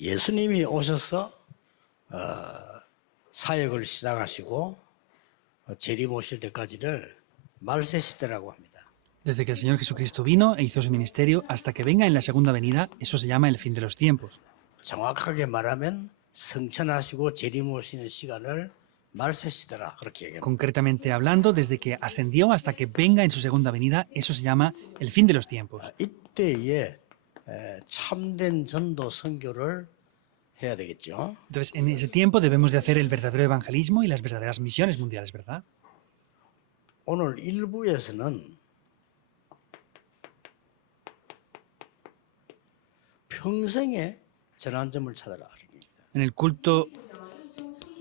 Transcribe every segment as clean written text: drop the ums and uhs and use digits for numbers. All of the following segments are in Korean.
예수님이 오셔서 사역을 시작하시고 재림 오실 때까지를 말세 시대라고 합니다. Desde que el Señor Jesucristo vino e hizo su ministerio hasta que venga en la segunda venida, eso se llama el fin de los tiempos. 정확하게 말하면 성천하시고 재림 오시는 시간을 말세 시대라 그렇게 얘기합니다. Concretamente hablando, desde que ascendió hasta que venga en su segunda venida, eso se llama el fin de los tiempos. 이때에 참된 전도 선교를 해야 되겠죠. Entonces, en ese tiempo debemos de hacer el verdadero evangelismo y las verdaderas misiones mundiales, ¿verdad? 오늘 1부에서는 평생의 전환점을 찾아라. En el culto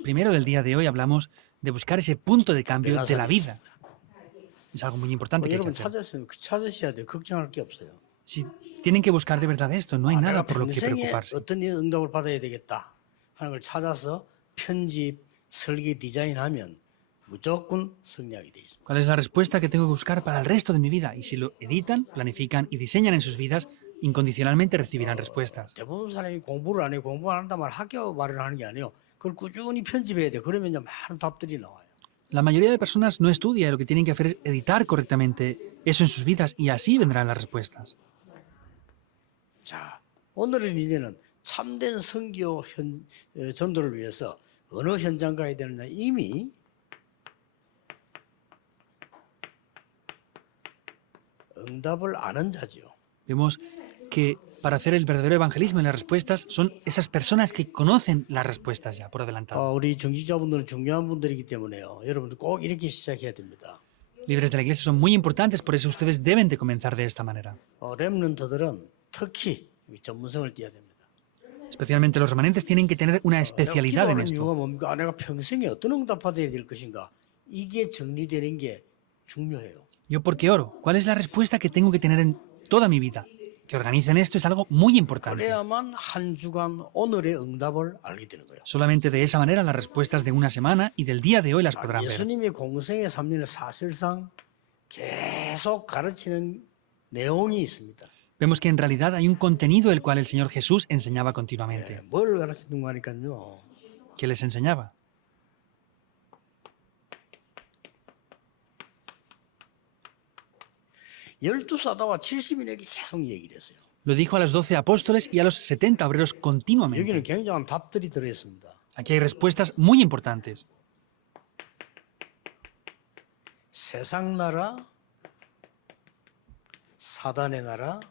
primero del día de hoy hablamos de buscar ese punto de cambio de la vida. Es algo muy importante que hay que 여러분 hacer. 찾으셔야 돼요. 걱정할 게 없어요. Si tienen que buscar de verdad esto, no hay nada 내가 por lo que 평생에 preocuparse. 어떤 응답을 받아야 되겠다 하는 걸 찾아서 편집, 설계, 디자인하면 무조건 승리하게 돼 있습니다. ¿Cuál es la respuesta que tengo que buscar para el resto de mi vida? Y si lo editan, planifican y diseñan en sus vidas, incondicionalmente recibirán respuestas. 대부분 사람이 공부를 안 해요. 공부 안 한다면 학교 말을 하는 게 아니에요. 그걸 꾸준히 편집해야 돼. 그러면 이제 많은 답들이 나와요. La mayoría de personas no estudia y lo que tienen que hacer es editar correctamente eso en sus vidas y así vendrán las respuestas. 자, 오늘은 이제는 참된 선교 전도를 위해서 어느 현장 가야 되느냐 이미 응답을 아는 자지요. Vemos que para hacer el verdadero evangelismo y las respuestas son esas personas que conocen las respuestas ya por adelantado. 우리 중직자분들은 중요한 분들이기 때문에요. 여러분들 꼭 이렇게 시작해야 됩니다. Líderes de la iglesia son muy importantes, por eso ustedes deben de comenzar de esta manera. 렘넌트들은 특히 전문성을 띄어야 됩니다. Especialmente los remanentes tienen que tener una especialidad en 기도하는 esto. 이유가 뭡니까? 내가 평생에 어떤 응답 받아야 될 것인가? 이게 정리되는 게 중요해요. ¿Yo por qué oro? ¿Cuál es la respuesta que tengo que tener en toda mi vida? Que organicen esto es algo muy importante. 그래야만 한 주간 오늘의 응답을 알게 되는 거예요. Solamente de esa manera las respuestas de una semana y del día de hoy las podrán ver. 예수님이 공생의 3년을 사실상 계속 가르치는 내용이 있습니다. Vemos que en realidad hay un contenido el cual el Señor Jesús enseñaba continuamente. 뭘 가르치는 거니까요. ¿Qué les enseñaba? 열두 사도와 70인에게 계속 얘기를 했어요. Lo dijo a los 12 apóstoles y a los 70 obreros continuamente. 여기는 굉장한 답들이 들어있습니다. Aquí hay respuestas muy importantes. 세상 나라, 사단의 나라,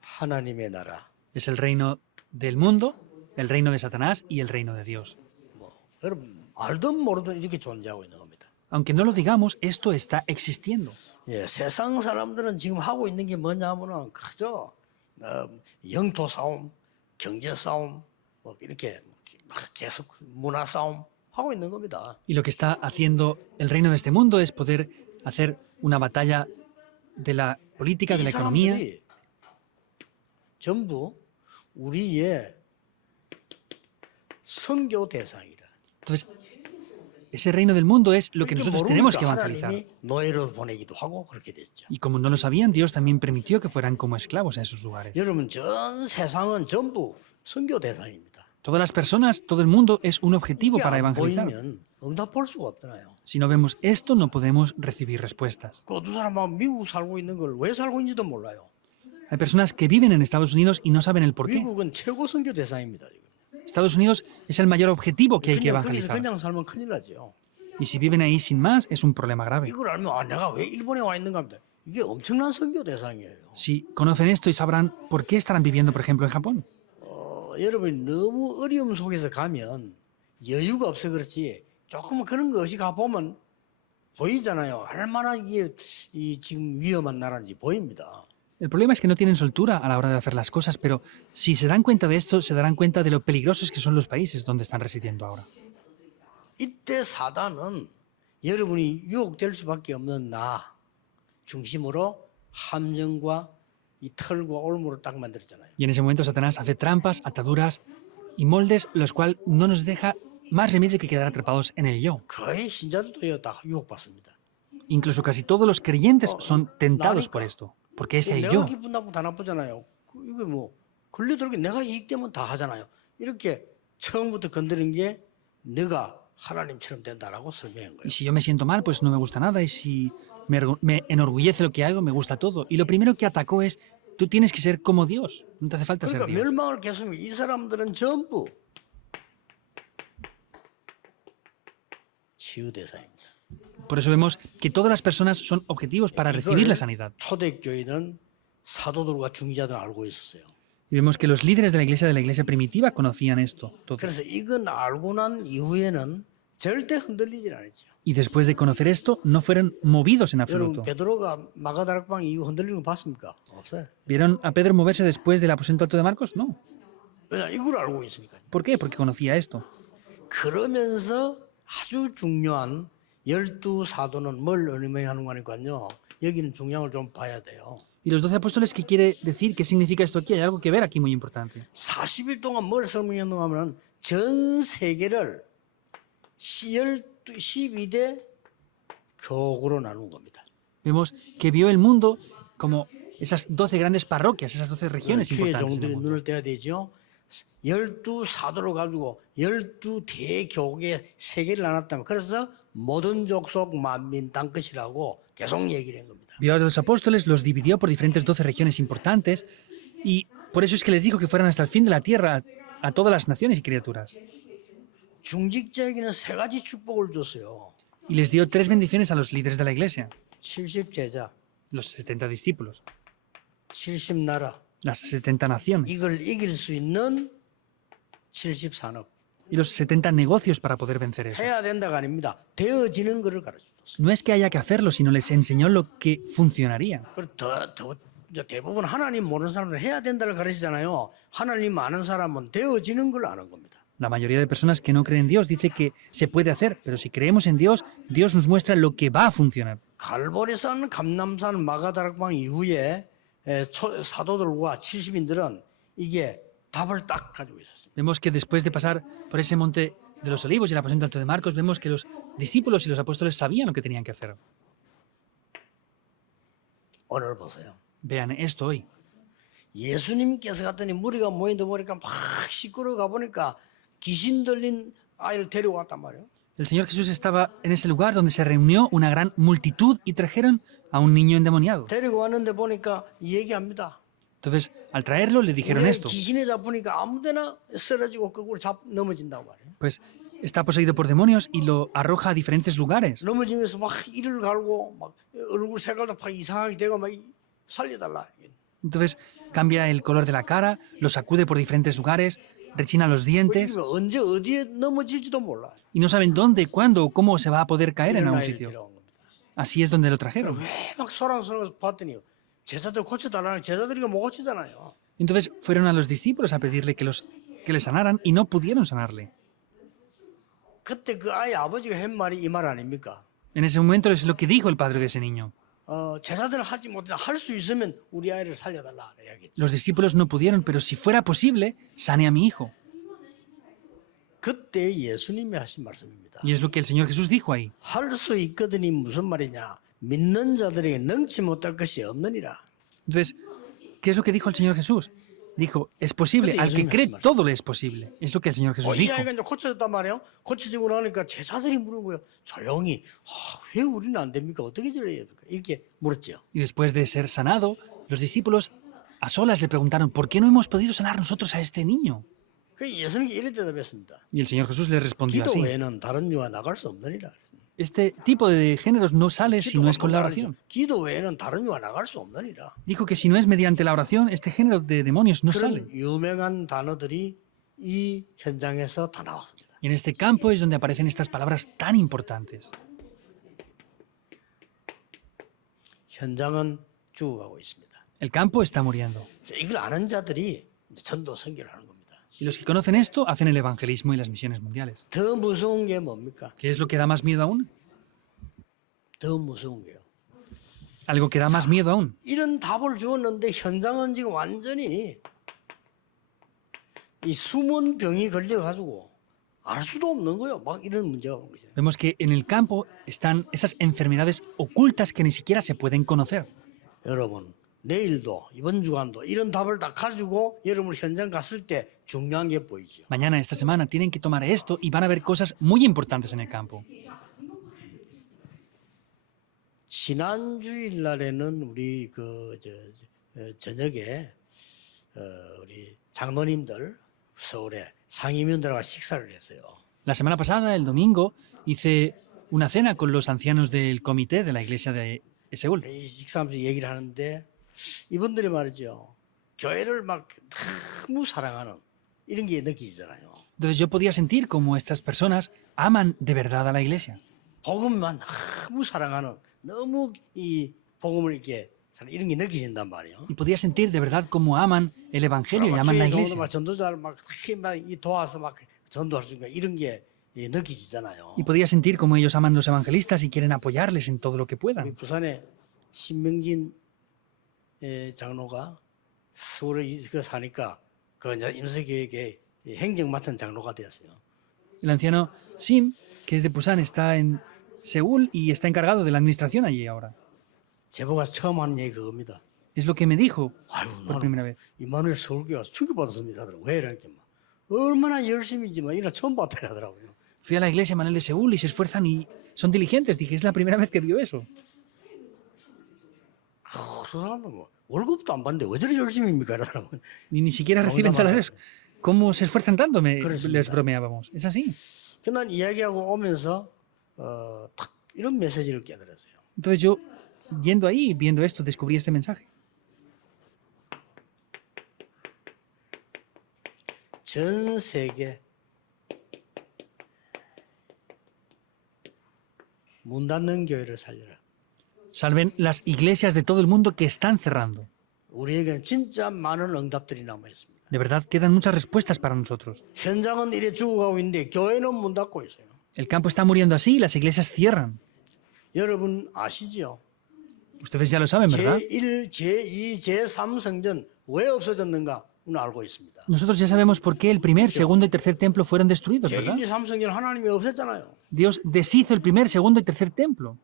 하나님의 나라. Es el reino del mundo, el reino de Satanás y el reino de Dios. 여러분 알든 모르든 이렇게 존재하고 있는 겁니다. Aunque no lo digamos, esto está existiendo. 예, 세상 사람들은 지금 하고 있는 게 뭐냐면은 그저 영토 싸움, 경제 싸움, 뭐 이렇게 계속 문화 싸움 하고 있는 겁니다. Y lo que está haciendo el reino de este mundo es poder hacer una batalla de la política, de 이 la economía. 사람들이 전부 우리의 선교 대상이라. Entonces, ese reino del mundo es lo que 그렇게 nosotros tenemos que 모르니까 evangelizar. 하나님이 노예로 보내기도 하고 그렇게 됐죠. Y como no lo sabían, Dios también permitió que fueran como esclavos a esos lugares. 여러분 전 세상은 전부 선교 대상입니다. Todas las personas, todo el mundo es un objetivo 이게 para 안 evangelizar. 보이면 응답할 수가 없잖아요. Si no vemos esto, no podemos recibir respuestas. 그 두 사람은 미국 살고 있는 걸 왜 살고 있는지도 몰라요. Hay personas que viven en Estados Unidos y no saben el por qué. 미국은 최고 선교 대상입니다. 지금. Estados Unidos es el mayor objetivo que hay que 그냥 거기서 evangelizar. 그냥 살면 큰일 나죠. Y si viven ahí sin más, es un problema grave. 이걸 알면 내가 왜 일본에 와 있는가 합니다. 이게 엄청난 선교 대상이에요. Si conocen esto y sabrán por qué estarán viviendo, por ejemplo, en Japón. 여러분이 너무 어려움 속에서 가면 여유가 없어 그렇지 조금 그런 거 없이 가보면 보이잖아요. 얼마나 이게 지금 위험한 나라인지 보입니다. El problema es que no tienen soltura a la hora de hacer las cosas, pero si se dan cuenta de esto, se darán cuenta de lo peligrosos que son los países donde están residiendo ahora. 이때 사단은 여러분이 유혹될 수밖에 없는 나 중심으로 함정과 이 털과 올무를 딱 만들었잖아요. Y en ese momento Satanás hace trampas, ataduras y moldes, los cuales no nos deja más remedio que quedar atrapados en el yo. 거의 신자들도 다 유혹받습니다. Incluso casi todos los creyentes son tentados por esto, porque es el 내가 yo. 기분 나쁘고 다 나쁘잖아요. 이게 뭐 걸려들게 내가 이익되면 다 하잖아요. 이렇게 처음부터 건드린 게 내가 하나님처럼 된다라고 설명한 거예요. Y si yo me siento mal, pues no me gusta nada. Y si me enorgullece lo que hago, me gusta todo. Y lo primero que atacó es, tú tienes que ser como Dios. No te hace falta ser 그러니까 Dios. 멸망을 계속 이 사람들은 전부 치유 대상입니다. Por eso vemos que todas las personas son objetivos para recibir la sanidad. 초대교회는 사도들과 중지자들은 알고 있었어요. Y vemos que los líderes de la iglesia primitiva conocían esto. Todo. 그래서 이건 알고 난 이후에는 절대 흔들리질 않았죠. Y después de conocer esto, no fueron movidos en 여러분 absoluto. 베드로가 마가다락방 이후 흔들리는 거 봤습니까? 없어요. ¿Vieron a Pedro moverse después del aposento alto de Marcos? No. 왜냐 이걸 알고 있으니까. ¿Por qué? Porque conocía esto. 그러면서 아주 중요한 12사도는 뭘 의미하는 거니까요. 여기는 중요한 걸 좀 봐야 돼요. ¿Y los 12 apóstoles qué quiere decir? ¿Qué significa esto aquí? Hay algo que ver aquí muy importante. 40일 동안 뭘 설명했는가 하면 전 세계를 12대 교구로 나눈 겁니다. Vemos que vio el mundo como esas 12 grandes parroquias, esas 12 regiones 주의 importantes en el 종들이 mundo. 눈을 떼야 되죠. 12사도를 가지고 12대교국의 세계를 나눴다면 그래서 모든 족속 만민 땅 것이라고 계속 얘기를 한 겁니다. Vio a los apóstoles, los dividió por diferentes 12 regiones importantes y por eso es que les dijo que fueran hasta el fin de la tierra a todas las naciones y criaturas. 중직자에게는 세 가지 축복을 줬어요. Y les dio 3 bendiciones a los líderes de la iglesia, 70제자, los 70 discípulos, 70나라, las 70 naciones 이걸 이길 수 있는 70산업. y los 70 negocios para poder vencer eso. 해야 된다가 아닙니다. 되어지는 것을 가르쳐줬어요. No es que haya que hacerlo, sino les enseñó lo que funcionaría. 그리고 이제 대부분 하나님 모르는 사람들은 해야 된다를 가르치잖아요. 하나님 아는 사람은 되어지는 걸 아는 겁니다. La mayoría de personas que no creen en Dios dice que se puede hacer, pero si creemos en Dios, Dios nos muestra lo que va a funcionar. 갈보리산, 감남산, 마가다락방 이후에 사도들과 70인들은 이게 답을 딱 가지고 있었습니다. Vemos que después de pasar por ese monte de los olivos y el aposento alto de Marcos, vemos que los discípulos y los apóstoles sabían lo que tenían que hacer. 오늘 보세요. Vean esto hoy. 예수님께서 갔더니 무리가 모인다 보니까 막 시끄러워 가보니까 귀신 들린 아이를 데려왔단 말이에요. El Señor Jesús estaba en ese lugar donde se reunió una gran multitud y trajeron a un niño endemoniado. 데리고 왔는데 보니까 얘기합니다. Entonces, al traerlo, le dijeron 우리 esto. 귀신에 잡으니까 아무데나 쓰러지고 거꾸로 넘어진다고 말이에요. Pues está poseído por demonios y lo arroja a diferentes lugares. 넘어지면서 막 이를 갈고 막 얼굴 색깔도 막 이상하게 되고 막 살려달라. Entonces, cambia el color de la cara, lo sacude por diferentes lugares, rechina los dientes 언제 어디에 넘어질지도 몰라. y no saben dónde, cuándo o cómo se va a poder caer en 이런 algún 아이를 sitio. 데려온 겁니다. Así es donde lo trajeron. 왜막 소란스러워 봤더니 제자들 고쳐달라는 제자들이 못 고치잖아요. Entonces fueron a los discípulos a pedirle que le sanaran y no pudieron sanarle. 그때 그 아이 아버지가 한 말이 이 말 아닙니까? En ese momento es lo que dijo el padre de ese niño. 제자들은 하지 못해 할 수 있으면 우리 아이를 살려달라 이야기했죠. Los discípulos no pudieron, pero si fuera posible, sane a mi hijo. 그때 예수님이 하신 말씀입니다. Y es lo que el Señor Jesús dijo ahí. 할 수 있거든이 무슨 말이냐? 믿는 자들에게 능치 못할 것이 없느니라. Entonces, ¿qué es lo que dijo el Señor Jesús? Dijo, es posible, al que cree todo le es posible. Es lo que el Señor Jesús 이 dijo. 아이가 이제 고쳐졌단 말이에요. 고쳐지고 나니까 제자들이 물은 거예요. 조용히 왜 우리는 안 됩니까? 어떻게 저래야 됩니까? 이렇게 물었죠. Y después de ser sanado, los discípulos a solas le preguntaron, ¿por qué no hemos podido sanar nosotros a este niño? 그 예수님이 이렇게 대답했습니다. Y el Señor Jesús le respondió 기도 así. 외에는 다른 유가 나갈 수 없느니라. Este tipo de géneros no sale si no es con la oración. 기도 외에는 다른 유가 나갈 수 없느니라. Dijo que si no es mediante la oración, este género de demonios no sale. 그런 유명한 단어들이 이 현장에서 다 나왔습니다. Y en este campo es donde aparecen estas palabras tan importantes. 현장은 죽어가고 있습니다. El campo está muriendo. 이걸 아는 자들이 이제 전도 선교를 하는 겁니다. Y los que conocen esto hacen el evangelismo y las misiones mundiales. 더 무서운 게 뭡니까? ¿Qué es lo que da más miedo aún? 더 무서운 게요. Algo que da más miedo aún. 이런 답을 주었는데 현장은 지금 완전히 이 숨은 병이 걸려가지고 알 수도 없는 거예요. 막 이런 문제가 오는 거죠. Vemos que en el campo están esas enfermedades ocultas que ni siquiera se pueden conocer. 여러분, 내일도 이번 주간도 이런 답을 딱 가지고 여러분 현장 갔을 때 중요한 게 보이죠. Mañana, esta semana, tienen que tomar esto y van a ver cosas muy importantes en el campo. 지난 주일 날에는 우리 저녁에 우리 장로님들 서울에 상임위원들과 식사를 했어요. La semana pasada, el domingo, hice una cena con los ancianos del comité de la iglesia de Seúl. 이 식사하면서 얘기를 하는데 이분들이 말이죠. 교회를 막 너무 사랑하는 이런 게 느끼잖아요. Entonces yo podía sentir como estas personas aman de verdad a la iglesia. 복음만 너무 사랑하는 너무 이 복음을 이렇게 이런 게 느끼진단 말이에요. Y podía sentir de verdad cómo aman el evangelio y aman la iglesia. 막 전도자를 막 도와서 막 전도할 수 있는 이런 게 느끼지잖아요. Y podía sentir como ellos aman los evangelistas y quieren apoyarles en todo lo que 우리 puedan. 부산에 신명진 장로가 서울에 사니까 그 이제 인수교육의 행정 맡은 장로가 되었어요. El anciano Sim, que es de Busan, está en Seúl y está encargado de la administración allí ahora. 제보가 처음 하는 얘기 그겁니다. Es lo que me dijo 아유, por primera vez. 이만우엘 서울교회가 충격받았습니다. 하더라고요. 왜 이렇게 막 얼마나 열심인지 막 이나 처음 봤다 하더라고요. Fui a la iglesia Manuel de Seúl y se esfuerzan y son diligentes. Dije, es la primera vez que vio eso. 저 사람은 뭐 월급도 안 받는데 왜 저리 열심입니까? 이러더라고요. Y ni siquiera reciben salarios. ¿Cómo se esfuerzan tanto? Les bromeábamos. Es así. 난 이야기하고 오면서 딱 이런 메시지를 깨달았어요. Entonces yo, yendo ahí, viendo esto, descubrí este mensaje. 전 세계 문 닫는 교회를 살려라. Salven las iglesias de todo el mundo que están cerrando. 우리에게는 진짜 많은 응답들이 남아 있습니다. De verdad, quedan muchas respuestas para nosotros. 현장은 이래 죽어가고 있는데 교회는 문 닫고 있어요. El campo está muriendo así y las iglesias cierran. 여러분 아시죠? Ustedes ya lo saben, ¿verdad? 제1, 제2, 제3 성전 왜 없어졌는가? 우리는 알고 있습니다. Nosotros ya sabemos por qué el primer, segundo y tercer templo fueron destruidos, ¿verdad? 제1, 제3 성전 하나님이 없앴잖아요. Dios deshizo el primer, segundo y tercer templo.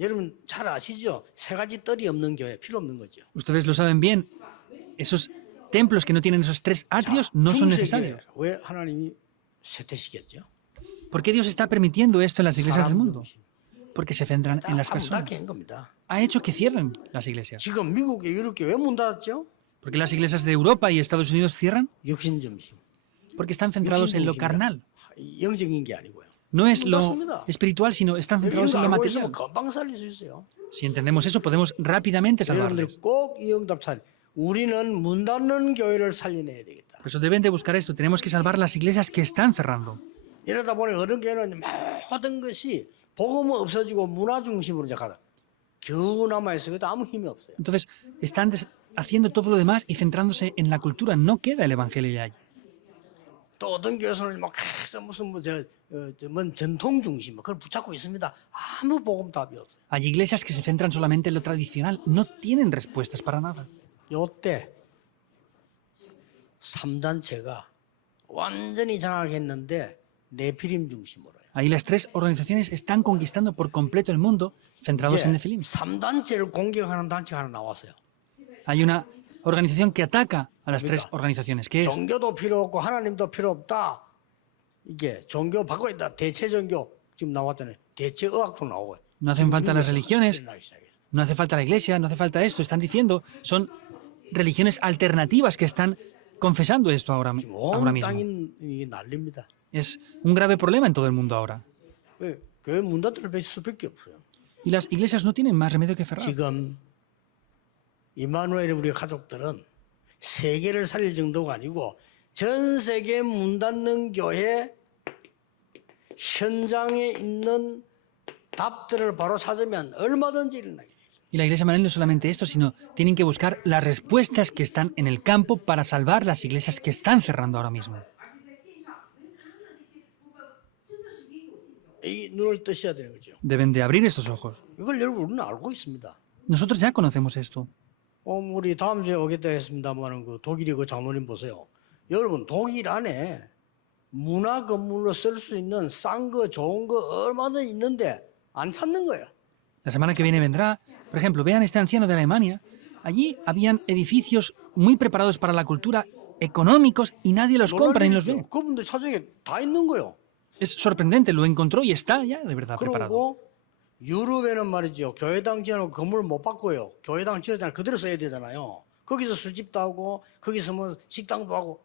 여러분 잘 아시죠? 세 가지 뜰이 없는 교회 필요 없는 거죠. Ustedes lo saben bien. Esos templos que no tienen esos tres atrios no son necesarios. 왜 하나님이 쇠퇴시켰죠? ¿Por qué Dios está permitiendo esto en las iglesias del mundo? Porque se centran en las 문 personas. 닫게 한 겁니다. Ha hecho que cierren las iglesias. 지금 미국에 이렇게 왜 문 닫았죠? ¿Por qué las iglesias de Europa y Estados Unidos cierran? 육신점심. Porque están centrados en lo carnal. 영적인 게 아니고요. No es lo espiritual, sino están centrados en lo 알고 material. 있으면 금방 살릴 수 있어요. Si entendemos eso, podemos rápidamente 여러분들이 salvarles. 꼭 이 응답 살. 우리는 문 닫는 교회를 살려내야 되겠다. Por eso deben de buscar esto. Tenemos que salvar las iglesias que están cerrando. 이러다 보니 어떤 교회는 모든 것이 복음은 없어지고 문화 중심으로 이제 가다. 겨우 남아 있어요. 그래도 아무 힘이 없어요. Entonces, están haciendo todo lo demás y centrándose en la cultura. No queda el evangelio ya allí. 또 어떤 교회에서는 막 무슨 뭔 전통 중심 그걸 붙잡고 있습니다. 아무 복음 답이 없어요. Hay iglesias que se centran solamente en lo tradicional. No tienen respuestas para nada. 요때 3단체가 완전히 장악했는데 네피림 중심으로요. Ahí las tres organizaciones están conquistando por completo el mundo, centrados en 이제 Nefilim. 3단체를 공격하는 단체가 하나 나왔어요. Hay una organización que ataca a las tres organizaciones, que es 종교도 필요 없고 하나님도 필요 없다. 이게 종교 바꿔야 된다. 대체 종교 지금 나왔잖아요. 대체 의학도 나오고. no hacen falta las religiones, no hace falta la iglesia, no hace falta esto. Están diciendo, son religiones alternativas que están confesando esto ahora 온 mismo. 땅이 이게 난립니다. Es un grave problema en todo el mundo ahora. 왜? 교회 문 닫을 수밖에 없어요. Y las iglesias no tienen más remedio que cerrar. 지금 이마누엘 우리 가족들은 세계를 살릴 정도가 아니고 전 세계 문 닫는 교회 현장에 있는 답들을 바로 찾으면 얼마든지 일어나게 돼요. Y la iglesia Manuel no es solamente esto, sino tienen que buscar las respuestas que están en el campo para salvar las iglesias que están cerrando ahora mismo. 이 눈을 뜨셔야 되는 거죠. Deben de abrir estos ojos. 이걸 여러분 우리는 알고 있습니다. Nosotros ya conocemos esto. 우리 다음 주에 오겠다 했습니다만 그 독일의 그 장로님 보세요. 여러분 독일 안에 문화 건물로 쓸 수 있는 싼 거 좋은 거 얼마나 있는데 안 찾는 거예요. La semana que viene vendrá Por ejemplo, vean este anciano de Alemania. Allí habían edificios muy preparados para la cultura, económicos, y nadie los compra ni los ve. 그분들 사정에 다 있는 거요. Es sorprendente, lo encontró y está ya de verdad preparado. 그리고 유럽에는 말이죠. 교회당 지어놓고 건물 못 바꿔요. 교회당 지어잖아요. 그대로 써야 되잖아요. 거기서 술집도 하고 거기서 뭐 식당도 하고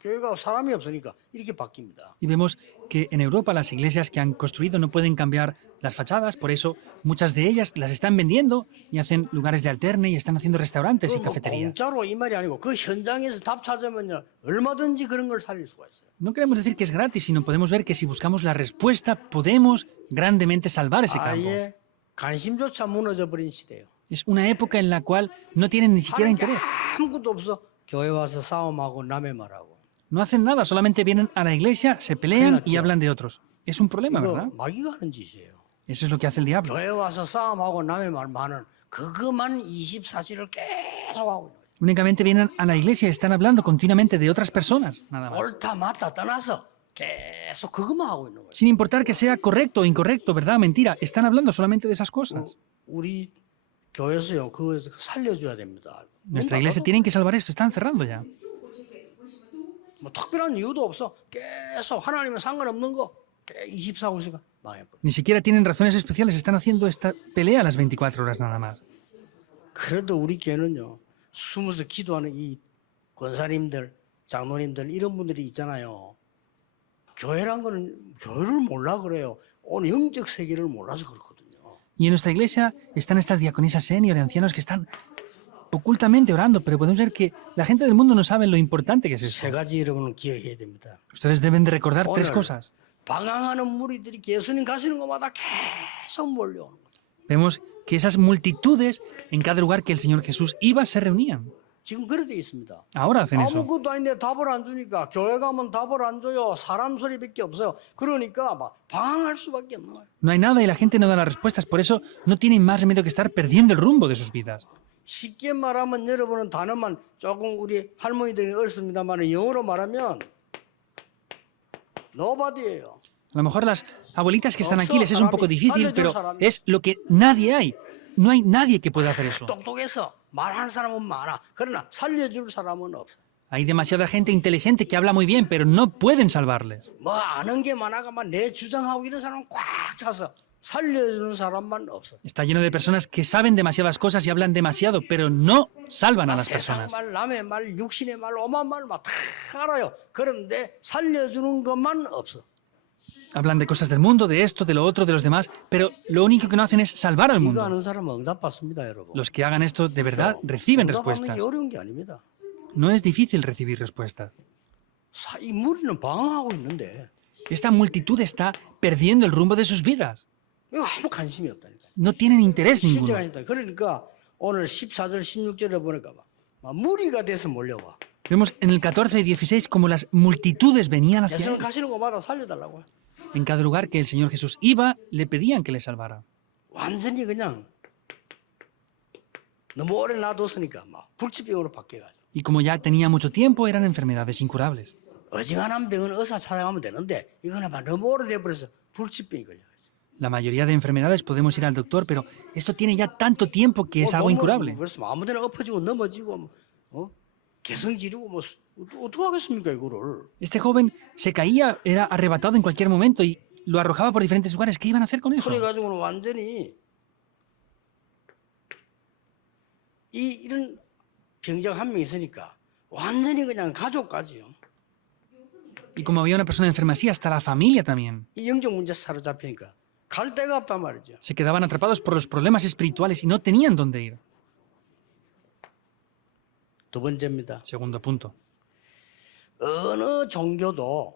교회가 사람이 없으니까 이렇게 바뀝니다. Y vemos que en Europa las iglesias que han construido no pueden cambiar las fachadas, por eso muchas de ellas las están vendiendo y hacen lugares de alterne y están haciendo restaurantes y 뭐 cafeterías. 공짜로 이 말이 아니고 그 현장에서 답 찾으면요 얼마든지 그런 걸 살릴 수가 있어요. No queremos decir que es gratis, sino podemos ver que si buscamos la respuesta podemos grandemente salvar ese campo. 아예 관심조차 무너져 버린 시대예요. Es una época en la cual no tienen ni siquiera 하는 게 interés. 아무것도 없어. 교회 와서 싸움하고 남의 말하고. No hacen nada, solamente vienen a la iglesia, se pelean y Claro. hablan de otros. Es un problema, 이거 ¿verdad? 마귀가 하는 짓이에요. Eso es lo que hace el diablo. 교회 와서 싸움하고 남의 말만은 그것만 24시를 계속 하고 있는 거예요. Únicamente vienen a la iglesia y están hablando continuamente de otras personas, nada más. 옳다 맞다 떠나서 계속 그것만 하고 있는 거예요. Sin importar que sea correcto o incorrecto, verdad o mentira, están hablando solamente de esas cosas. 우리 교회에서요 그거 살려줘야 됩니다. Nuestra iglesia tiene que salvar esto, están cerrando ya. 뭐 특별한 이유도 없어. 계속 하나님은 상관없는 거 24시간 망해버려. Ni siquiera tienen razones especiales, están haciendo esta pelea las 24 horas nada más. 그래도 우리 교회는요 숨어서 기도하는 이 권사님들, 장로님들 이런 분들이 있잖아요. 교회란 거는 교회를 몰라 그래요. 오늘 영적 세계를 몰라서 그렇거든요. Y en nuestra iglesia están estas diaconisas senior, ancianos que están ocultamente orando, pero podemos ver que la gente del mundo no sabe lo importante que es eso. 세 가지 여러분은 기억해야 됩니다. Ustedes deben de recordar tres 오늘 cosas. 방황하는 무리들이 예수님 가시는 곳마다 계속 몰려오는 거예요. Vemos que esas multitudes en cada lugar que el Señor Jesús iba se reunían. 지금 그래 돼 있습니다. Ahora hacen eso. 아무것도 아닌데 답을 안 주니까 교회 가면 답을 안 줘요. 사람 소리밖에 없어요. 그러니까 막 방황할 수밖에 없는 거예요. No hay nada y la gente no da las respuestas, por eso no tienen más remedio que estar perdiendo el rumbo de sus vidas. 쉽게 말하면 여러분은 단어만 조금 우리 할머니들이 어렵습니다만 영어로 말하면 nobody예요. A lo mejor las abuelitas que están aquí les es un poco difícil, pero es lo que nadie hay. No hay nadie que pueda hacer eso. 똑똑해서 말하는 사람은 많아. 그러나 살려줄 사람은 없어. Hay demasiada gente inteligente que habla muy bien, pero no pueden salvarles. 뭐 아는 게 많아가만 내 주장하고 이런 사람은 꽉 차서 살려주는 사람만 없어. Está lleno de personas que saben demasiadas cosas y hablan demasiado, pero no salvan a las 세상 personas. 말, 남의 말, 육신의 말, 오만 말 막 다 알아요. 그런데 살려주는 것만 없어. Hablan de cosas del mundo, de esto, de lo otro, de los demás, pero lo único que no hacen es salvar al 이거 mundo. 하는 사람은 응답받습니다, 여러분. Los que hagan esto de verdad reciben 응답하는 respuestas. 게 어려운 게 아닙니다. No es difícil recibir respuestas. 이 무리는 방황하고 있는데 Esta multitud está perdiendo el rumbo de sus vidas. 이거 아무 관심이 없다니까. No tienen interés 실제가 ninguno. 아니다. 그러니까 오늘 14절, 16절에 보니까 막 무리가 돼서 몰려와. Vemos en el 14 y 16 como las multitudes venían hacia 예수님 él. 가시는 곳마다 살려달라고. En cada lugar que el Señor Jesús iba, le pedían que le salvara. 완전히 그냥 너무 오래 놔뒀으니까 막 불치병으로 바뀌어가지고. Y como ya tenía mucho tiempo, eran enfermedades incurables. 어지간한 병은 의사 찾아가면 되는데 이거는 막 너무 오래돼버려서 불치병이 걸려가지고. La mayoría de enfermedades podemos ir al doctor, pero esto tiene ya tanto tiempo que es algo incurable. 그래서 아무데나 엎어지고 넘어지고 개성 지르고 뭐 어떻게 하겠습니까 이거를. Este joven se caía, era arrebatado en cualquier momento y lo arrojaba por diferentes lugares. ¿Qué iban a hacer con eso? 그래가지고는 완전히 이런 병자가 한 명 있으니까 완전히 그냥 가족까지요. Y como había una persona enferma así, hasta la familia también. 이 영적 문제 사로잡히니까 갈 데가 없단 말이죠. Se quedaban atrapados por los problemas espirituales y no tenían dónde ir. 두 번째입니다. Segundo punto. 어느 종교도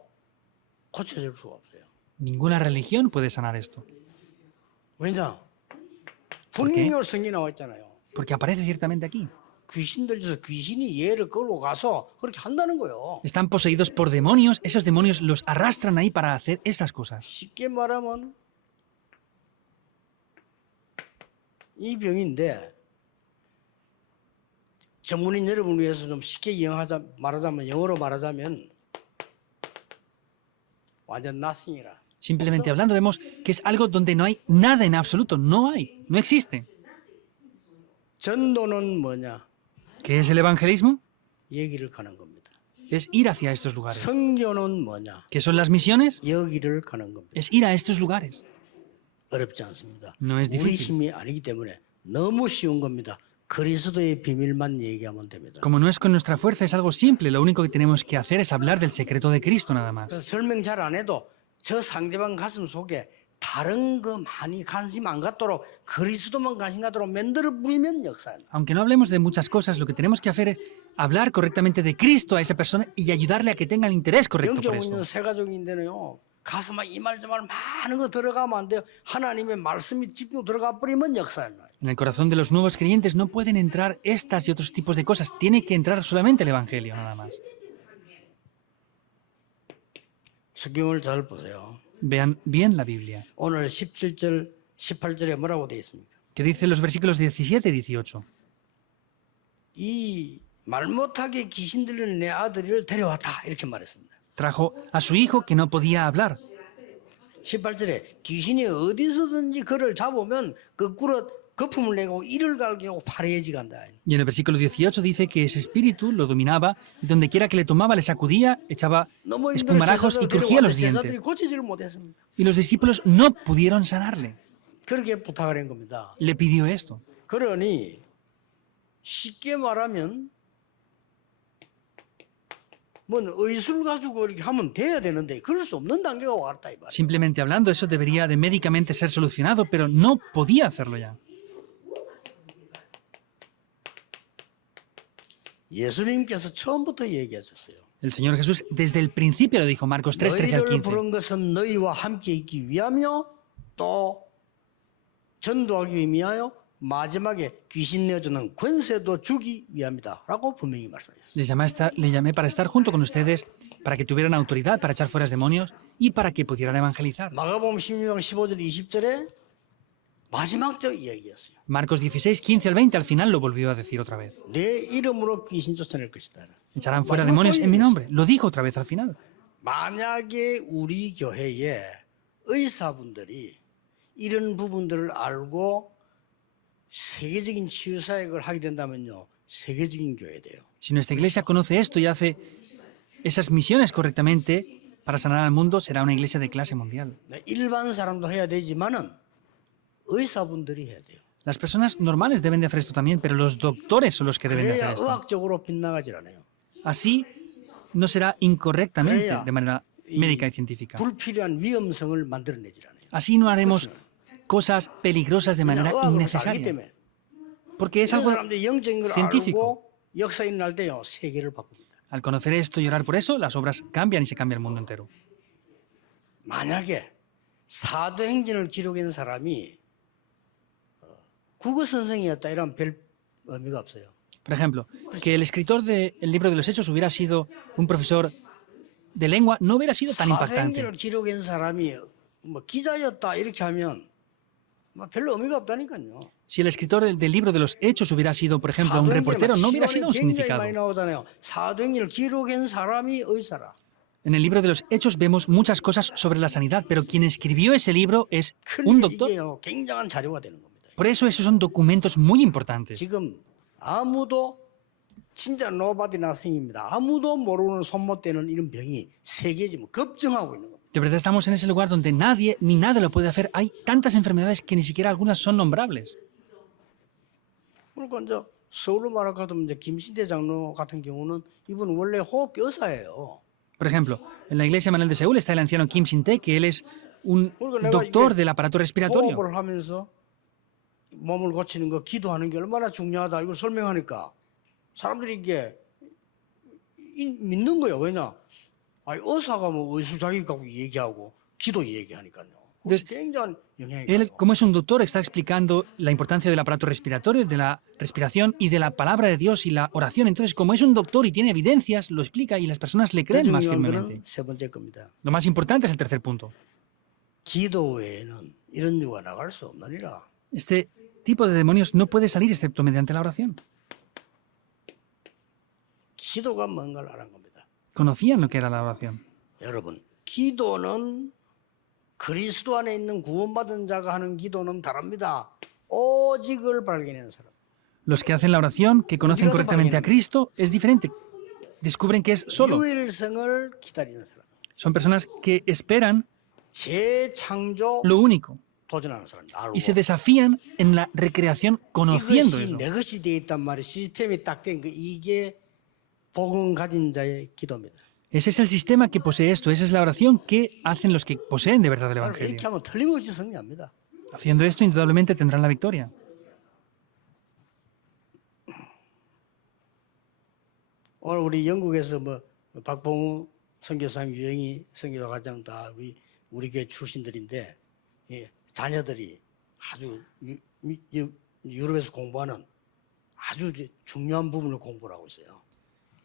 고쳐줄 수가 없어요. Ninguna religión puede sanar esto. 왜냐? 분명히 성경에 나와 있잖아요. Porque aparece ciertamente aquí. 귀신 들려서 귀신이 얘를 끌고 가서 그렇게 한다는 거예요. Están poseídos por demonios, esos demonios los arrastran ahí para hacer esas cosas. 쉽게 말하면 이 병인데 전문인 여러분을 위해서 좀 쉽게 말하자면 영어로 말하자면 완전 nothing이라. Simplemente hablando, vemos que es algo donde no hay nada en absoluto. No hay, no existe. 전도는 뭐냐? ¿Qué es el evangelismo? 여기를 가는 겁니다. Es ir hacia estos lugares. 선교는 뭐냐? ¿Qué son las misiones? 여기를 가는 겁니다. Es ir a estos lugares. 어렵지 않습니다. No es 우리 difícil. 힘이 아니기 때문에 너무 쉬운 겁니다. 그리스도의 비밀만 얘기하면 됩니다. Como no es con nuestra fuerza, es algo simple. Lo único que tenemos que hacer es hablar del secreto de Cristo nada más. 그래서 설명 잘 안 해도 저 상대방 가슴 속에 다른 거 많이 관심 안 갖도록 그리스도만 관심 갖도록 만들어 부리면 역사입니다. Aunque no hablemos de muchas cosas, lo que tenemos que hacer es hablar correctamente de Cristo a esa persona y ayudarle a que tenga el interés correcto por 영적 esto. 운영 세 가족인데는요. 가슴에 이 말 저 말 많은 거 들어가면 안 돼요. 하나님의 말씀이 집중 들어가 버리면 역사입니다. En el corazón de los nuevos creyentes no pueden entrar estas y otros tipos de cosas. Tiene que entrar solamente el Evangelio, nada más. 성경을 잘 보세요. Vean bien la Biblia, 오늘 17절, 18절에 뭐라고 되어 있습니까? que dice los versículos 17 y 18. 이 말 못하게 귀신 들리는 내 아들을 데려왔다 이렇게 말했습니다. Trajo a su hijo que no podía hablar. 18절에 귀신이 어디서든지 그를 잡으면 거꾸로 거품을 내고 이를 갈기고 파래지 간다. Y en el versículo 18 dice que ese espíritu lo dominaba y donde quiera que le tomaba le sacudía, echaba 너무 힘들어 espumarajos y 제자들을 crujía los 데려왔는데 제자들이 dientes. 고치지를 못했습니다. Y los discípulos no pudieron sanarle. 그렇게 부탁을 한 겁니다. Le pidió esto. 그러니 쉽게 말하면 뭐 의술 가지고 이렇게 하면 돼야 되는데 그럴 수 없는 단계가 왔다 이 말이에요. Simplemente hablando, eso debería de médicamente ser solucionado, pero no podía hacerlo ya. 예수님께서 처음부터 얘기하셨어요. El Señor Jesús desde el principio lo dijo, Marcos 3, 13 al 너희를 15. 부른 것은 너희와 함께 있기 위하며 또 전도하기 위하여 마지막에 귀신 내주는 권세도 주기 위함이다 라고 분명히 말씀하셨어요. Le llamé para estar junto con ustedes, para que tuvieran autoridad para echar fuera demonios y para que pudieran evangelizar. 마가복음 16장 15절 20절에 마지막 때 얘기했어요. Marcos 16, 15 al 20, al final lo volvió a decir otra vez. 내 이름으로 귀신 쫓아낼 것이다. Echarán fuera demonios en mi nombre. Lo dijo otra vez al final. 만약에 우리 교회에 의사분들이 이런 부분들을 알고 세계적인 치유 사역을 하게 된다면요, 세계적인 교회 돼요. Si nuestra iglesia conoce esto y hace esas misiones correctamente para sanar al mundo, será una iglesia de clase mundial. 일반 사람도 해야 되지만은 의사분들이 해야 돼요. Las personas normales deben de hacer esto también, pero los doctores son los que deben de 그래야 hacer esto. 의학적으로 빗나가질 않아요. Así no será incorrectamente 그래야 de manera médica y científica. 불필요한 위험성을 만들어내질 않아요. Así no haremos cosas peligrosas de manera 의학으로 살기 innecesaria. 때문에 Porque es 이런 algo 사람들이 영적인 걸 científico. 알고 역사인 날 때요 세계를 바꿉니다. Al conocer esto y orar por eso, las obras cambian y se cambia el mundo entero. 만약에 사도행전을 기록한 사람이 국어 선생이었다 이런 별 의미가 없어요. Por ejemplo, que el escritor del libro de los Hechos hubiera sido un profesor de lengua no hubiera sido tan impactante. 사도행전을 기록한 사람이 뭐 기자였다 이렇게 하면 뭐 별로 의미가 없다니까요. Si el escritor del libro de los Hechos hubiera sido, por ejemplo, un reportero, no hubiera sido un 굉장히 significado. 많이 나오잖아요. 사도행전을 기록한 사람이 의사라. En el libro de los Hechos vemos muchas cosas sobre la sanidad, pero quien escribió ese libro es un 큰 doctor. 이게요 굉장한 자료가 되는 겁니다. Por eso esos son documentos muy importantes. 지금 아무도 진짜 노바디 나싱입니다. 아무도 모르는 손못대는 이런 병이 세계지 뭐 급증하고 있는 겁니다. De verdad estamos en ese lugar donde nadie ni nada lo puede hacer. Hay tantas enfermedades que ni siquiera algunas son nombrables. 그러니까 이제 서울로 말하자면 이제 김신대 장로 같은 경우는 이분 원래 호흡기 의사예요. Por ejemplo, en la iglesia Manuel de Seúl está el anciano Kim Sin-tae, que él es un 그러니까 내가 doctor 이게 del aparato respiratorio. 호흡을 하면서 몸을 고치는 거, 기도하는 게 얼마나 중요하다 이걸 설명하니까 사람들이 이게 믿는 거예요. 왜냐? 아니, 의사가 뭐 의술 자기 갖고 얘기하고 기도 얘기하니까요. 굉장한 영향이 Él, 가요. como es un doctor, está explicando la importancia del aparato respiratorio, de la respiración y de la palabra de Dios y la oración. Entonces, como es un doctor y tiene evidencias, lo explica y las personas le 더 creen más 중요한 firmemente. 거는 세 번째 겁니다. Lo más importante es el tercer punto. 기도 외에는 이런 유가 나갈 수 없느니라. Este tipo de demonios no puede salir excepto mediante la oración. 기도가 뭔가를 알은 겁니다. Conocían lo que era la oración. 여러분, 기도는 그리스도 안에 있는 구원받은 자가 하는 기도는 다릅니다. 오직을 발견하는 사람. Los que hacen la oración, que conocen correctamente a Cristo, es diferente. Descubren que es solo. 유일성을 기다리는 사람. Son personas que esperan 재창조 lo único 도전하는 사람. 알고. y se desafían en la recreación conociendo 이것이 eso. 내 것이 되어 있단 말이에요. 시스템이 딱 된 거. 이게 복음 가진 자의 기도입니다. Ese es el sistema que posee esto. Esa es la oración que hacen los que poseen de verdad el Evangelio. 이렇게 하면 틀림없이 승리합니다. Haciendo esto, indudablemente tendrán la victoria. 오늘 우리 영국에서 뭐 박봉우 선교사님, 유영희 선교사 과장 다 우리 교회 출신들인데 예, 자녀들이 아주 유럽에서 공부하는 아주 중요한 부분을 공부를 하고 있어요.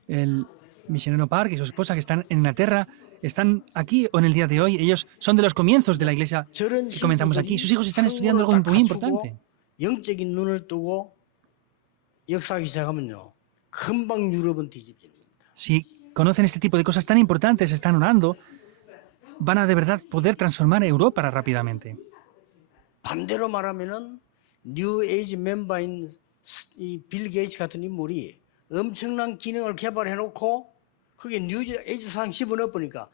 El misionero Park y su esposa que están en Inglaterra están aquí o en el día de hoy. Ellos son de los comienzos de la iglesia 저런 que comentamos aquí. Sus hijos están estudiando algo 딱 muy 갖추고 importante. 영적인 눈을 뜨고 역사하기 시작하면요. 금방 유럽은 뒤집지는 겁니다. Si conocen este tipo de cosas tan importantes, están orando, van a de verdad poder transformar Europa rápidamente. 반대로 말하면은 뉴 에이지 멤버인 이 빌 게이츠 같은 인물이 엄청난 기능을 개발해 놓고 그게 뉴 에이지상 집어넣어 보니까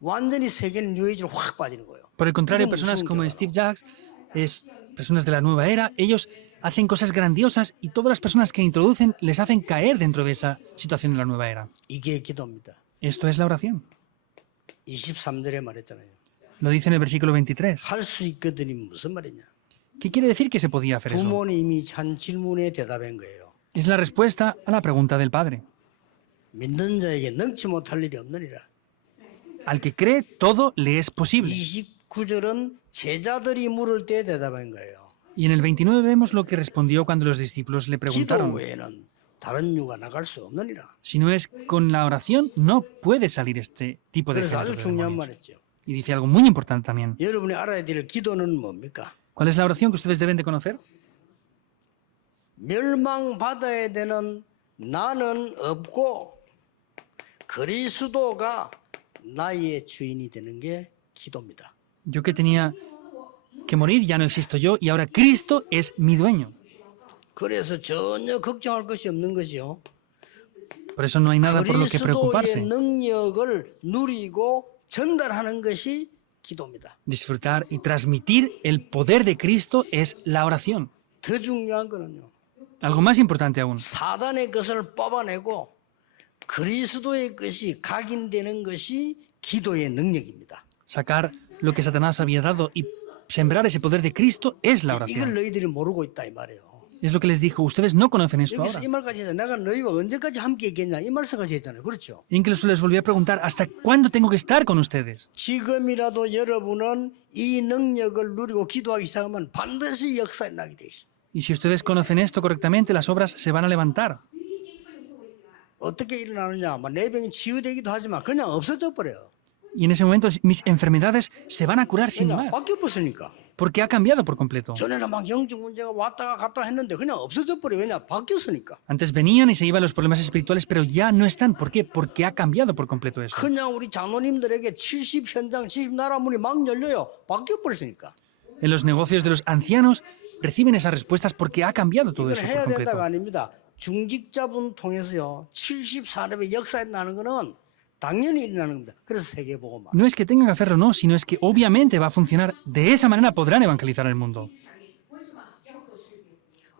완전히 세계는 뉴 에이지로 확 빠지는 거예요. Por el contrario, 이건 personas 무서운 como 거예요. Steve Jobs, personas de la nueva era, ellos hacen cosas grandiosas y todas las personas que introducen les hacen caer dentro de esa situación de la nueva era. 이게 기도입니다. Esto es la oración. 23절에 말했잖아요. Lo dice en el versículo 23. 할 수 있거든이 무슨 말이냐? ¿Qué quiere decir que se podía hacer eso? 부모님이 한 질문에 대답한 거예요. Es la respuesta a la pregunta del Padre. 믿는 자에게 능치 못할 일이 없느니라. Al que cree, todo le es posible. 29절은 제자들이 물을 때 대답한 거예요. Y en el 29 vemos lo que respondió cuando los discípulos le 기도 preguntaron. 외에는 다른 유가 나갈 수 없느니라. Si no es con la oración, no puede salir este tipo de 그래서 아주 género de 중요한 demonios. 말이죠. Y dice algo muy importante también. 여러분이 알아야 될 기도는 뭡니까? ¿Cuál es la oración que ustedes deben de conocer? 멸망받아야 되는 나는 없고 그리스도가 나의 주인이 되는 게 기도입니다. Yo que tenía que morir, ya no existo yo, y ahora Cristo es mi dueño. 그래서 전혀 걱정할 것이 없는 것이요. Por eso no hay nada por lo que 그리스도의 preocuparse. 능력을 누리고 전달하는 것이 기도입니다. Disfrutar y transmitir el poder de Cristo es la oración. 더 중요한 거는요. Algo más importante aún. 사단의 것을 뽑아내고 그리스도의 것이 각인되는 것이 기도의 능력입니다. Sacar lo que Satanás había dado y sembrar ese poder de Cristo es la 이걸 oración. 너희들이 모르고 있다 이 말이에요. Es lo que les dijo. Ustedes no conocen esto 여기서 ahora. 이 말까지 했잖아요. 내가 너희와 언제까지 함께 있겠냐 이 말씀까지 했잖아요. 그렇죠? Incluso les volví a preguntar, ¿hasta cuándo tengo que estar con ustedes? 지금이라도 여러분은 이 능력을 누리고 기도하기 시작하면 반드시 역사에 나게 돼 있습니다. Y si ustedes conocen esto correctamente, las obras se van a levantar. 어떻게 일어나느냐? 내 병이 치유되기도 하지만 그냥 없어져 버려요. Y en ese momento mis enfermedades se van a curar sin 그냥 más. 바뀌어 버리니까. Porque ha cambiado por completo. 전에는 막 영적 문제가 왔다가 갔다 했는데 그냥 없어져 버려. 왜냐? 바뀌었으니까. Antes venían y se iban los problemas espirituales, pero ya no están. ¿Por qué? Porque ha cambiado por completo eso. 그냥 우리 장로님들에게 70 현장, 70 나라 문이 막 열려요. 바뀌어 버렸으니까. En los negocios de los ancianos reciben esas respuestas porque ha cambiado todo 이걸 eso por 해야 completo. 된다가 아닙니다. 중직자분 통해서요. 74렙의 역사에 나는 거는 당연히 일어나는 겁니다. 그래서 세계보고만. No es que tengan que hacerlo, no, sino es que obviamente va a funcionar. De esa manera podrán evangelizar el mundo.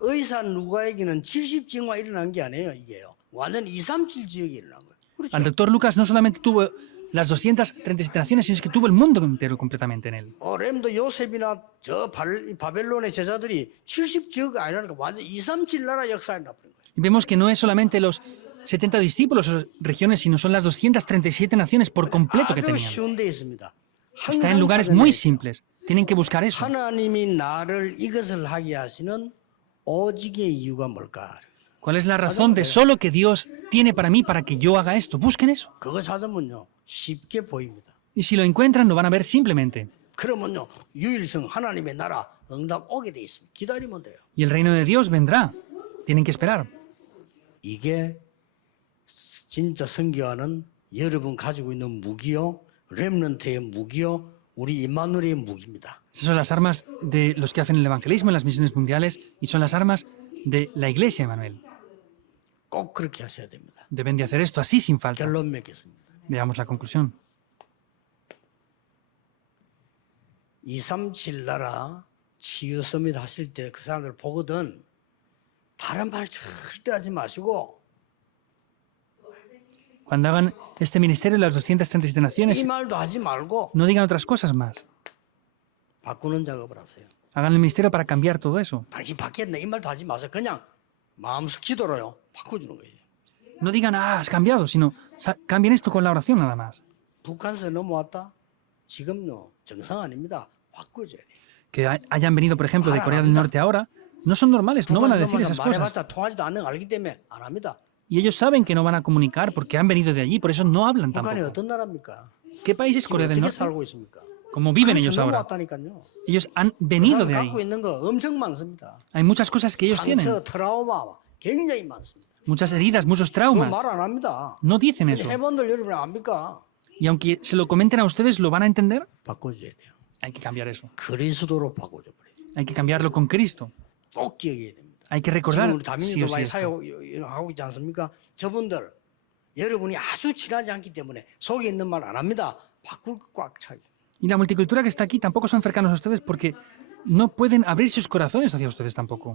의사 누가에게는 70징후가 일어난 게 아니에요. 이게요. 완전 237 지역에 일어난 거예요. 그렇죠? Al doctor Lucas no solamente tuvo las 237 naciones, sino es que tuvo el mundo entero completamente en él. 렘도 요셉이나 저 바벨론의 제자들이 70지역이 아니라니까 완전 237 나라 역사에 나버린 거예요. Y vemos que no es solamente los 70 discípulos o regiones, sino son las 237 naciones por completo que 아주 tenían. 쉬운 데 있습니다. Está en 항상 lugares 찾아내야 muy 돼요. simples. Tienen que buscar eso. 하나님이 나를 이것을 하게 하시는 오직의 이유가 뭘까? ¿Cuál es la razón de solo que Dios tiene para mí para que yo haga esto? Busquen eso. 그거 찾으면요 쉽게 보입니다. Y si lo encuentran, lo van a ver simplemente. 그러면요 유일성 하나님의 나라 응답 오게 돼 있습니다. 기다리면 돼요. Y el reino de Dios vendrá. Tienen que esperar. 이게 진짜 선교하는 여러분 가지고 있는 무기요, 렘넌트의 무기요, 우리 임마누엘의 무기입니다. Esas son las armas de los que hacen el evangelismo en las misiones mundiales y son las armas de la Iglesia, Manuel. 꼭 그렇게 하셔야 됩니다. Deben de hacer esto así sin falta. 결론 맺겠습니다. Veamos la conclusión. 237 나라 치유 서밋 하실 때 그 사람들 보거든 다른 말 절대 하지 마시고 Cuando hagan este ministerio de las 237 이 naciones, 말도 하지 말고 no digan otras cosas más. 바꾸는 작업을 하세요. Hagan el ministerio para cambiar todo eso. 당신 바뀌었네 이 말도 하지 마세요. 그냥 마음속 기도로요 바꿔주는 거예요. No digan, ah, has cambiado, sino cambien esto con la oración nada más. 북한에서 넘어왔다? 지금요 정상 아닙니다. 바꿔줘야 돼요. Que hayan venido, por ejemplo, de Corea del Norte ahora, no son normales, no van a decir esas cosas. 말해봤자 통하지도 않는 거 알기 때문에 안 합니다. Y ellos saben que no van a comunicar porque han venido de allí, por eso no hablan 북한이 tampoco. 어떤 나라입니까? ¿Qué país es 지금 Corea del 어떻게 Norte? 살고 있습니까? ¿Cómo viven ellos 그래서 ahora? 넘어왔다니까요. Ellos han 그 venido 사람 de 갖고 ahí. 있는 거 엄청 많습니다. Hay muchas cosas que ellos tienen, 상처, 트라우마 굉장히 많습니다. muchas heridas, muchos 그거 traumas. 말 안 합니다. No dicen eso. 해본들 여러분 압니까? Y aunque se lo comenten a ustedes, ¿lo van a entender? 바꿔줘야 돼요. Hay que cambiar eso. 그리스도로 바꿔줘 버려요. Hay que cambiarlo con Cristo. 꼭 기억해야 됩니다. Hay que 지금 recordar 우리 sí 다민이도 o sí 많이 esto. 사용하고 있지 않습니까? 저분들 여러분이 아주 친하지 않기 때문에 속에 있는 말 안 합니다. 바꿀 거 꽉 차요. Y la multicultura que está aquí tampoco son cercanos a ustedes porque no pueden abrir sus corazones hacia ustedes tampoco.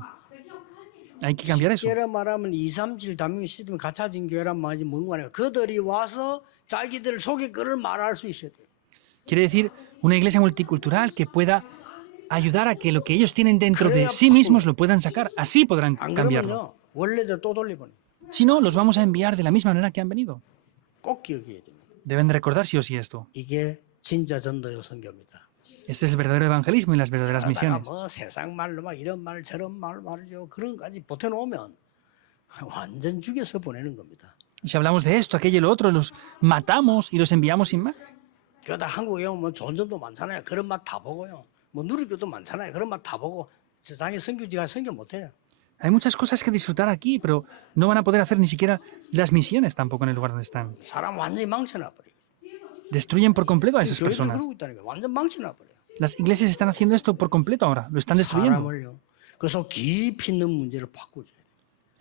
Hay que cambiar eso. 쉽게 말하면 237 다민이 시스템이 갖춰진 교회란 말이지 뭔가 아니에요. 그들이 와서 자기들 속에 그를 말할 수 있어야 돼요. Quiere decir una iglesia multicultural que pueda ayudar a que lo que ellos tienen dentro de sí mismos lo puedan sacar. Así podrán 안 cambiarlo. 그러면요 원래대로 또 돌려보내. Si no, los vamos a enviar de la misma manera que han venido. 꼭 기억해야 됩니다. Deben de recordar sí o sí esto. 이게 진짜 전도요 선교입니다. Este es el verdadero evangelismo y las verdaderas 그러다가 misiones. 뭐 세상 말로 막 이런 말 저런 말 말이죠. 그런 까지 보태놓으면 완전 죽여서 보내는 겁니다. Y si hablamos de esto, aquello y lo otro, los matamos y los enviamos sin más. 그러다 한국에 오면 좋은 점도 많잖아요. 그런 맛 다 보고요. 뭐 누릴 것도 많잖아요. 그런 맛 다 보고 세상에 선교지가 선교 못해요. Hay muchas cosas que disfrutar aquí, pero no van a poder hacer ni siquiera las misiones tampoco en el lugar donde están. 사람 완전히 망쳐놔버려요. Destruyen por completo a esas 교회도 personas. 그러고 있다니까 완전 망쳐놔버려요. Las iglesias están haciendo esto por completo ahora, lo están destruyendo. 사람을요. 그래서 깊이 있는 문제를 바꿔줘야 돼요.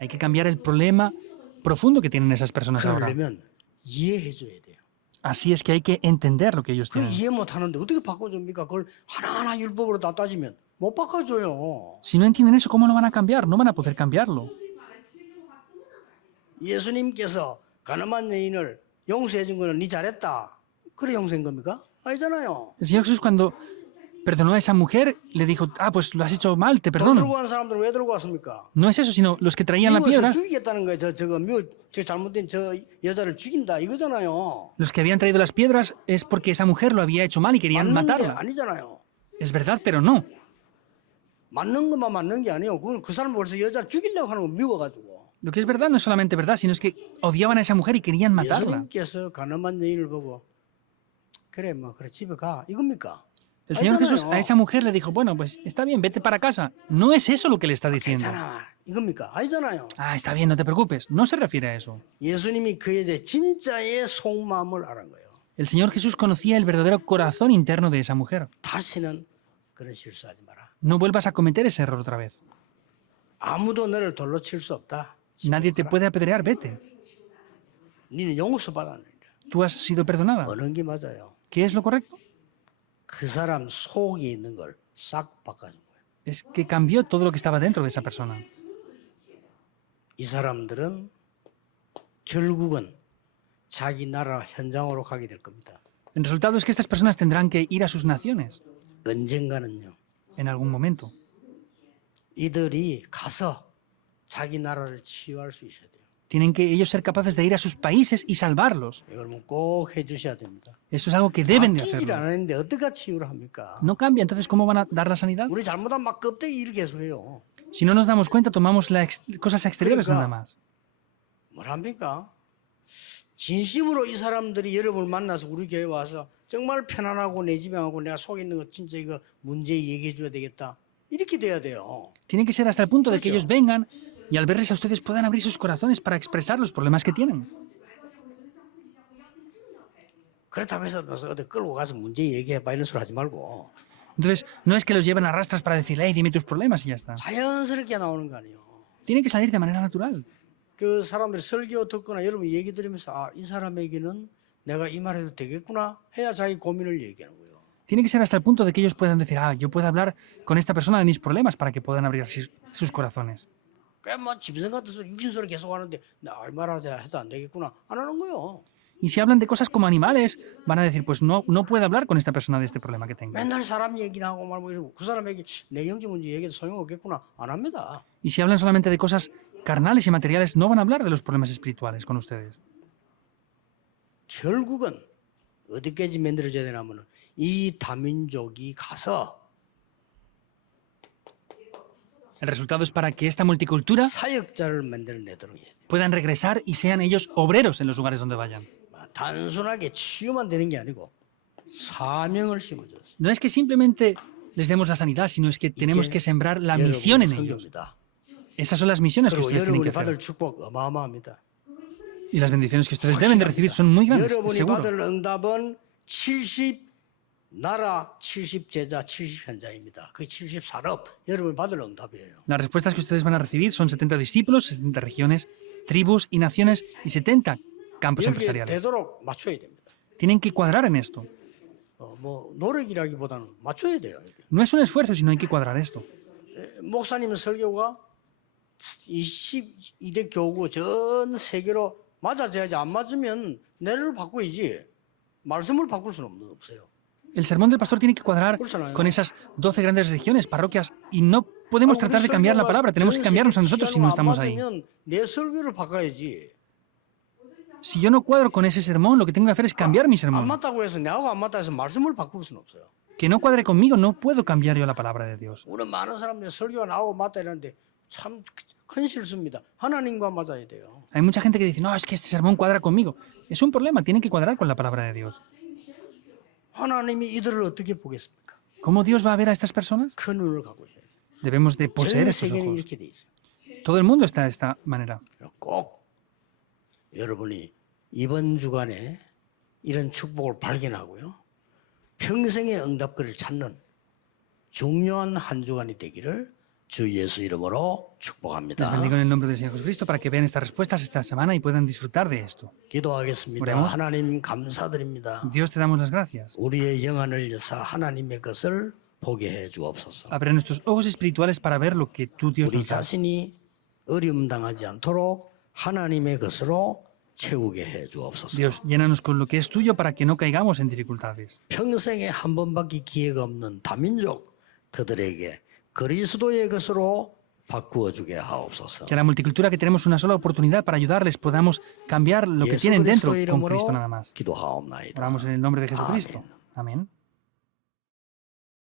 Hay que cambiar el problema profundo que tienen esas personas ahora. 그러려면 이해해줘야 돼요. Así es que hay que entender lo que ellos 그 tienen. 이해 못하는데 어떻게 바꿔줍니까? 그걸 하나하나 율법으로 다 따지면 못 바꿔줘요. Si no entienden eso, ¿cómo lo van a cambiar? No van a poder cambiarlo. 예수님께서 가늠한 여인을 용서해준 거는 네 잘했다. 그래 용서한 겁니까? 아니잖아요. El Señor Jesús cuando perdonó a esa mujer, le dijo, ah, pues lo has hecho mal, te 돈 perdono. 들고 가는 사람들은 왜 들고 왔습니까? No es eso, sino los que traían la 이것을 piedra, 죽이겠다는 거예요. 저 잘못된 저 여자를 죽인다 이거잖아요. los que habían traído las piedras es porque esa mujer lo había hecho mal y querían 맞는 게 matarla. 아니잖아요. Es verdad, pero no. 맞는 것만 맞는 게 아니에요. 그 사람 벌써 여자를 죽이려고 하는 거 미워가지고. Lo que es verdad no es solamente verdad, sino es que odiaban a esa mujer y querían matarla. 예수님께서 가늠한 여인을 보고 그래 뭐 그래 집에 가 이겁니까? El Señor Jesús a 아니잖아요. esa mujer le dijo, bueno, pues está bien, vete para casa. No es eso lo que le está diciendo. 괜찮아 이겁니까? 아니잖아요. Ah, está bien, no te preocupes. No se refiere a eso. 예수님이 그 여자의 진짜의 속마음을 알은 거예요. El Señor Jesús conocía el verdadero corazón interno de esa mujer. 다시는 그런 실수하지 마라. No vuelvas a cometer ese error otra vez. 아무도 너를 돌로 칠 수 없다. Nadie te puede apedrear, vete. 니는 용서 받았느니라. Tú has sido perdonada. 어느 게 맞아요? ¿Qué es lo correcto? 그 사람 속에 있는 걸 싹 바꿔준 거예요. Es que cambió todo lo que estaba dentro de esa persona. 이 사람들은 결국은 자기 나라 현장으로 가게 될 겁니다. El resultado es que estas personas tendrán que ir a sus naciones 언젠가는요. en algún momento. 이들이 가서 자기 나라를 치유할 수 있어야 돼요. Tienen que ellos ser capaces de ir a sus países y salvarlos. 이걸 꼭 해주셔야 됩니다. Eso es algo que deben de 바뀌질 hacerlo. 않았는데 어떻게 치유를 합니까? No cambia, entonces ¿cómo van a dar la sanidad? 우리 잘못하면 막 껍데기 이렇게 계속해요. Si no nos damos cuenta, tomamos cosas exteriores Claro. nada más. 뭐랍니까? 진심으로 이 사람들이 여러분을 만나서 우리 교회 와서 정말 편안하고 내 집에 가고 내가 속에 있는 거 진짜 이거 문제 얘기해 줘야 되겠다. 이렇게 돼야 돼요. Tiene que ser hasta el punto de que Mucho. ellos vengan y al verles a ustedes puedan abrir sus corazones para expresar los problemas que tienen. 그렇다고 해서 무슨 어디 끌고 가서 문제 얘기해봐 이런 소리 하지 말고 Entonces, no es que los lleven a rastras para decirle, hey, dime tus problemas y ya está. 자연스럽게 나오는 거 아니에요. Tiene que salir de manera natural. 그 사람들이 설교 듣거나 여러분 얘기 들으면서 아, 이 사람에게는 내가 이 말해도 되겠구나 해야 자기 고민을 얘기하는 거예요. Tiene que ser hasta el punto de que ellos puedan decir, ah, yo puedo hablar con esta persona de mis problemas para que puedan abrir sus corazones. 꽤뭐 짐승 같아서 육신소리 계속 하는데 나 말하자 해도 안 되겠구나 안 하는 거예요. Y si hablan de cosas como animales, van a decir, pues no puedo hablar con esta persona de este problema que tengo. 맨날 사람 얘기나 하고 말고 이러고 그 사람에게 내 영적 문제 얘기해도 소용없겠구나 안 합니다. Y si hablan solamente de cosas carnales y materiales, no van a hablar de los problemas espirituales con ustedes. 결국은 어디까지 만들어져야 되냐면은 이 다민족이 가서 El resultado es para que esta multicultura 사역자를 만들어내도록 해야 돼요. puedan regresar y sean ellos obreros en los lugares donde vayan. 단순하게 치유만 되는 게 아니고 사명을 심어줬어요. No es que simplemente les demos la sanidad, sino es que tenemos que sembrar la misión en ellos. 성경입니다. Esas son las misiones que 그리고 ustedes tienen que 여러분이 받을 hacer. 축복 어마어마합니다. Y las bendiciones que ustedes deben de recibir son muy grandes, 여러분이 seguro. 받을 응답은 70 나라, 70 제자, 70 현장입니다. 그 70 산업 여러분이 받을 응답이에요. Las respuestas que ustedes van a recibir son 70 discípulos, 70 regiones, tribus y naciones y 70 campos 여기에 empresariales. 되도록 맞춰야 됩니다. Tienen que cuadrar en esto. 뭐 노력이라기보다는 맞춰야 돼요. 이게. No es un esfuerzo, sino hay que cuadrar esto. 목사님 설교가 22대 교구 전 세계로 맞아져야지 안 맞으면 내를 바꿔야지 말씀을 바꿀 수는 없어요. El sermón del pastor tiene que cuadrar con esas 12 grandes regiones, parroquias, y no podemos tratar de cambiar la palabra, tenemos que cambiarnos a nosotros si no estamos ahí. 내 설교를 바꿔야지. Si yo no cuadro con ese sermón, lo que tengo que hacer es cambiar mi 안 sermón. 맞다고 해서 내하고 안 맞다 해서 말씀을 바꿀 수는 없어요. Que no cuadre conmigo, no puedo cambiar yo la palabra de Dios. 우리 많은 사람들이 설교가 나하고 맞다 이러는데 참 큰 실수입니다. 하나님과 맞아야 돼요. Hay mucha gente que dice, no, es que este sermón cuadra conmigo. Es un problema, tiene que cuadrar con la palabra de Dios. 하나님이 이들을 어떻게 보겠습니까? ¿Cómo Dios va a ver a estas personas? 큰 눈을 갖고 있어요. Debemos de poseer 전 estos 세계는 ojos. 이렇게 돼 있어요. Todo el mundo está de esta manera. 꼭 여러분이 이번 주간에 이런 축복을 발견하고요. 평생의 응답거리를 찾는 중요한 한 주간이 되기를 주 예수 이름으로 Les 축복합니다. bendigo en el nombre del Señor Jesucristo para que vean estas respuestas esta semana y puedan disfrutar de esto. 기도하겠습니다. 그래요? 하나님 감사드립니다. Dios, te damos las gracias. 우리의 영안을 여사 하나님의 것을 보게 해 주옵소서. Abre nuestros ojos espirituales para ver lo que tú, Dios, 우리 nos da. 자신이 어려움 당하지 않도록 하나님의 것으로 채우게 해 주옵소서. Dios, llénanos con lo que es tuyo para que no caigamos en dificultades. 평생에 한 번밖에 기회가 없는 다민족 그들에게 그리스도의 것으로 바꾸어 주게 하옵소서. Que a la multicultura que tenemos una sola oportunidad para ayudarles podamos cambiar lo que 예수 tienen dentro 그리스도 con 이름으로 Cristo nada más. 기도하옵나이다. Oramos en el nombre de Jesucristo. Amén.